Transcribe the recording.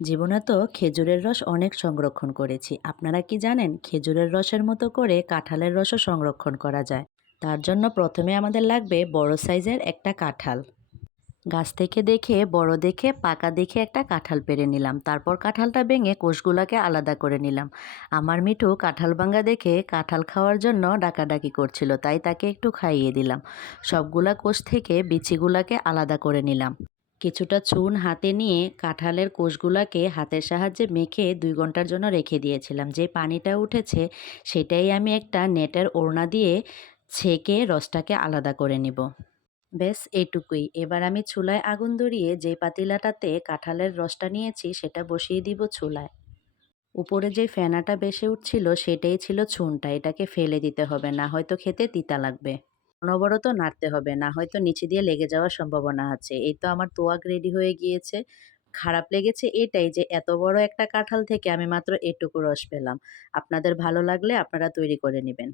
জীবনে তো খেজুরের রস অনেক সংরক্ষণ করেছি। আপনারা কি জানেন খেজুরের রসের মতো করে কাঁঠালের রসও সংরক্ষণ করা যায়? তার জন্য প্রথমে আমাদের লাগবে বড় সাইজের একটা কাঁঠাল। গাছ থেকে দেখে বড় দেখে পাকা দেখে একটা কাঁঠাল পেড়ে নিলাম। তারপর কাঁঠালটা ভেঙে কোষগুলাকে আলাদা করে নিলাম। আমার মিঠু কাঁঠাল ভাঙা দেখে কাঁঠাল খাওয়ার জন্য ডাকাডাকি করছিল, তাই তাকে একটু খাইয়ে দিলাম। সবগুলা কোষ থেকে বিচিগুলাকে আলাদা করে নিলাম। কিছুটা চুন হাতে নিয়ে কাঁঠালের কোষগুলাকে হাতের সাহায্যে মেখে 2 ঘন্টার জন্য রেখে দিয়েছিলাম। যে পানিটা উঠেছে সেটাই আমি একটা নেটের ওড়না দিয়ে ছেঁকে রসটাকে আলাদা করে নিব। ব্যাস এইটুকুই। এবার আমি চুলায় আগুন ধরিয়ে যে পাতিলাটাতে কাঁঠালের রসটা নিয়েছি সেটা বসিয়ে দিব চুলায়। উপরে যে ফেনাটা ভেসে উঠছিল সেটাই ছিল চুনটা। এটাকে ফেলে দিতে হবে, না হয়তো খেতে তিতা লাগবে। অনবরত নাড়তে হবে, না হয়তো নিচে দিয়ে লেগে যাওয়ার সম্ভাবনা আছে। এই তো আমার তোয়াক রেডি হয়ে গিয়েছে। খারাপ লেগেছে এটাই যে এত বড় একটা কাঁঠাল থেকে আমি মাত্র এটুকু রস পেলাম। আপনাদের ভালো লাগলে আপনারা তৈরি করে নিবেন।